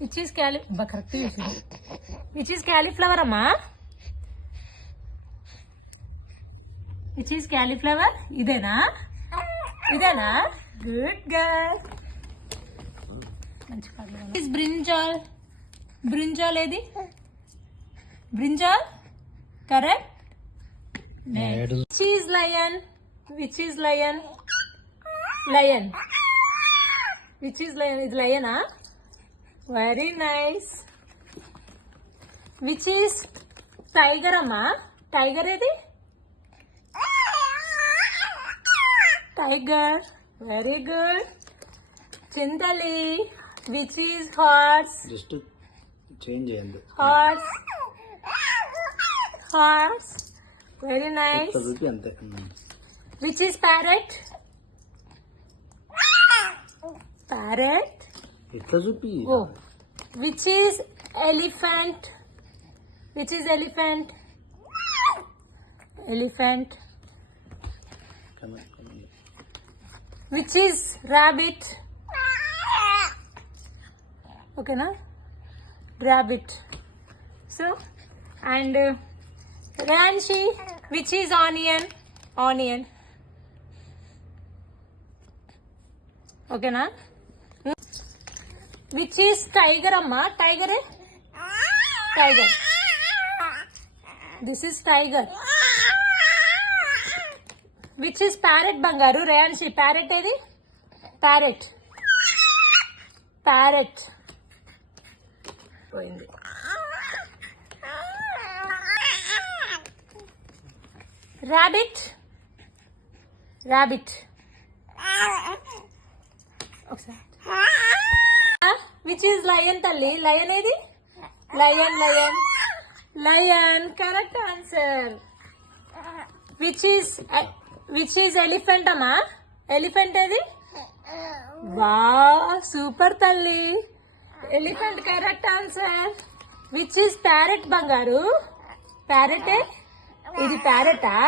Which is correct which is cauliflower అమ్మా. Which is cauliflower. ఇదేనా ఇదేనా. Good girl. మంచి పర్లేదు. బ్రింజాల్. బ్రింజాల్ ఏది. Brinjal correct. Which is lion. Which is lion. Lion. Which is lion. ఇది లయనా. Very nice. Which is tiger అమ్మా. Tiger ఏది. టైగర్. Very good. చింతలి. Which is horse. Just change చేయండి. హార్స్. హార్స్. Very nice. అంతే. Which is parrot. Parrot. ఎట్లా చూపి. ఓ. Which is elephant. Which is elephant. Elephant. Which is rabbit. ఓకేనా. rabbit. So and Ranshi, which is onion. Onion. Okay na. Which is tiger amma. Tiger hai. Tiger. This is tiger. Which is parrot bangaru. Ranshi. Parrot edi. Parrot. Parrot. పోయింది. Rabbit. Rabbit. Which is lion talli. Lion edi. Lion. Lion. Lion. Correct answer. Which is elephant amma. Elephant edi. Wow, super talli. Elephant correct answer. Which is parrot bangaru. Parrot. ఇది ప్యారెటా.